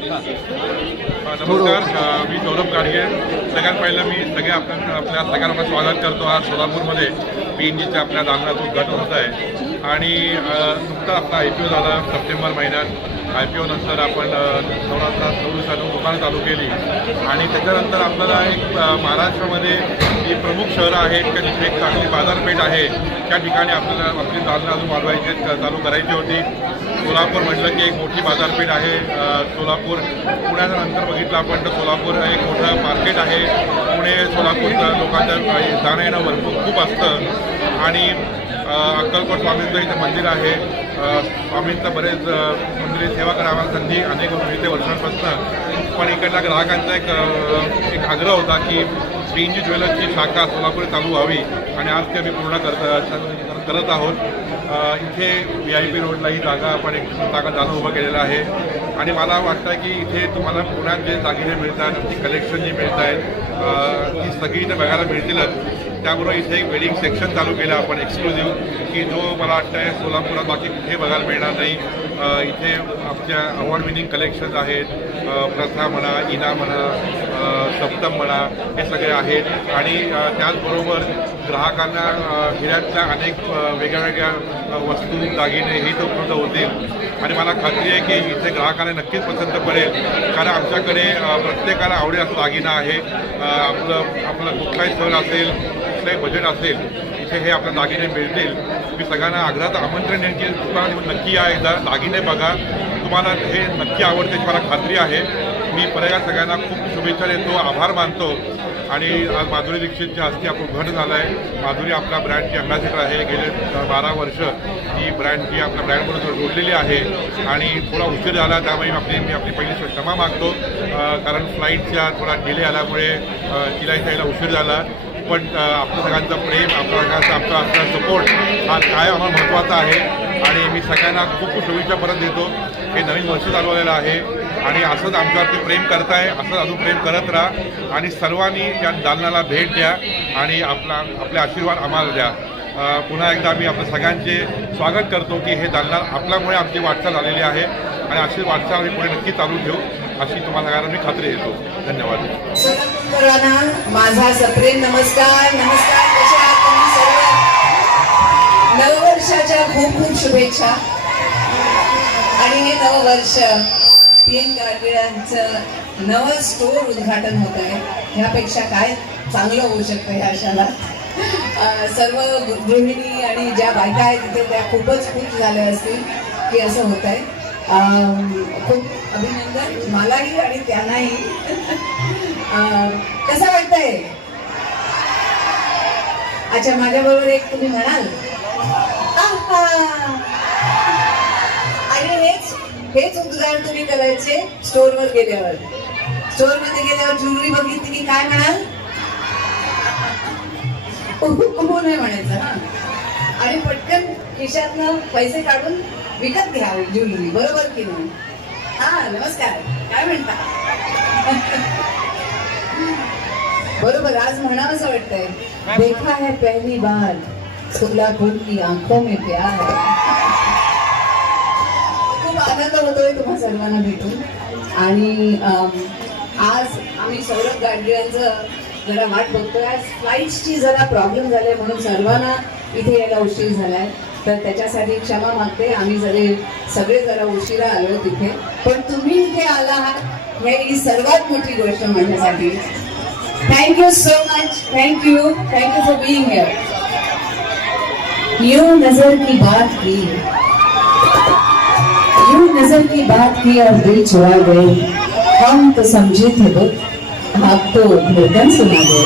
नमस्कार, मी सौरभ गाडगे. सगळ्यात पहिलं मी आपल्या सगळ्यांना स्वागत करतो. आज सोलापूरमध्ये PNGच्या आपल्या दालनाचं उद्घाटन होत आहे आणि नुकताच आपला IPO झाला सप्टेंबर महिन्यात. IPO नंतर आपण नवरात्रात 9 दिवसांनी दुकानं चालू केली आणि त्याच्यानंतर आपल्याला एक महाराष्ट्रामध्ये जी प्रमुख शहरं आहेत त्या तिथे एक चांगली बाजारपेठ आहे. त्या ठिकाणी आपल्याला आपली दालनं अजून वाढवायची चालू करायची होती. सोलापूर म्हटलं की एक मोठी बाजारपेठ आहे. सोलापूर पुण्याच्या नंतर बघितलं आपण तर सोलापूर एक मोठं मार्केट आहे. पुणे सोलापूरचं लोकांचं जाणं येणं भरपूर खूप असतं आणि अक्कलकोट स्वामींचं इथं मंदिर आहे. स्वामींचं बरेच मंदिरे सेवा करायला संधी अनेक मिळते वर्षांपासून. पण इकडल्या ग्राहकांचा एक आग्रह होता की PNG ज्वेलर्सची शाखा सोलापूर चालू व्हावी आणि आज ते आम्ही पूर्ण करत आहोत. इथे VIP रोडला ही जागा आपण एक जागा जाणं उभं केलेलं आहे आणि मला वाटतं की इथे तुम्हाला पुण्यात जे दागिने मिळतात, ती कलेक्शन जी मिळत आहेत ती सगळी इथे बघायला मिळतीलच. त्यामुळे इथे एक वेडिंग सेक्शन चालू केलं आपण एक्सक्लुझिव्ह, की जो मला वाटतं आहे सोलापुरात बाकी कुठे बघायला मिळणार नाही. इथे आमच्या अवॉर्ड विनिंग कलेक्शन्स आहेत. प्रथा म्हणा, इना म्हणा, सप्तम म्हणा, हे सगळे आहेत आणि त्याचबरोबर ग्राहकांना हिऱ्यातल्या अनेक वेगळ्या वस्तू दागिने हे तर उपलब्ध होतील आणि मला खात्री आहे की इथे ग्राहकांना नक्कीच पसंत पडेल. कारण आमच्याकडे प्रत्येकाला आवडेल असं दागिना आहे. आपलं कुठलाही सण असेल, कुठलंही बजेट असेल, इथे हे आपल्या दागिने मिळतील. मी सगळ्यांना आग्रहाचं आमंत्रण देईन की तुम्हाला नक्की या, एकदा दागिने बघा, तुम्हाला हे नक्की आवडते मला खात्री आहे. मी परत सगळ्यांना खूप शुभेच्छा देतो, आभार मानतो आणि आज माधुरी दीक्षितच्या हस्ते आपण उद्घाटन झालं आहे. माधुरी आपल्या ब्रँडची अँबॅसेडर आहे. गेले 12 वर्ष ही ब्रँडची आपल्या ब्रँडबरोबर जोडलेली आहे आणि थोडा उशीर झाला त्यामुळे मी आपली पहिली क्षमा मागतो. कारण फ्लाईटच्या थोडा डिले आल्यामुळे तिला इथे यायला उशीर झाला. पण आपलं सगळ्यांचं प्रेम, आपला सपोर्ट हा काय आम्हाला महत्त्वाचा आहे आणि मी सगळ्यांना खूप खूप शुभेच्छा परत देतो. हे नवीन वर्ष चालू आलेलं आहे आणि असंच आमच्यावरती प्रेम करताय, असंच अजून प्रेम करत राहा आणि सर्वांनी या दालनाला भेट द्या आणि आपले आशीर्वाद आम्हाला द्या. पुन्हा एकदा मी आपल्या सगळ्यांचे स्वागत करतो की हे दालनात आपल्यामुळे आमची वाटचाल झालेली आहे आणि अशी वाटचाल आम्ही पुढे नक्की चालू ठेवू अशी तुम्हाला सगळ्यांना मी खात्री देतो. धन्यवाद. माझा सप्रेम नमस्कार. नमस्कार, कसे आहात तुम्ही सर्व? नववर्षाच्या खूप खूप शुभेच्छा. आणि हे नववर्ष PN गाडगिळांचं नवं स्टोर उद्घाटन होत आहे. ह्यापेक्षा काय चांगलं होऊ शकतं ह्या क्षणाला. सर्व गृहिणी आणि ज्या बायका आहेत तिथे त्या खूपच खुश झाल्या असतील की असं होत आहे. खूप अभिनंदन मलाही आणि त्यांनाही. कसं वाटतंय? अच्छा, माझ्याबरोबर एक तुम्ही म्हणाल आणि हेच उद्घाटन तुम्ही करायचे स्टोअरवर गेल्यावर. स्टोअरमध्ये गेल्यावर ज्वेलरी बघितली की काय म्हणाल? नाही म्हणायचं हा. आणि पटकन खिशातनं पैसे काढून विकत घ्यावे ज्वेलरी, बरोबर की नाही? हा, नमस्कार, काय म्हणता? बरोबर, आज म्हणावं असं वाटतंय, देखा है पहली बार सोलापूर की आंखों में प्यार. खूप आनंद होतोय तुम्हा सर्वांना भेटून आणि आज आम्ही सौरभ गाडगिळांचं जरा वाट बघतोय. आज फ्लाईट्सची जरा प्रॉब्लेम झाले म्हणून सर्वांना इथे यायला उशीर झालाय, तर त्याच्यासाठी क्षमा मागते. आम्ही सगळे जरा उशिरा आलो तिथे, पण तुम्ही इथे आला आहात ही सर्वात मोठी गोष्ट माझ्यासाठी. Thank you so much. Thank you for being here. यूं नजर की बात की और दिल चुरा गए. हम तो समझे थे वो, आप तो धड़कन सुना गए.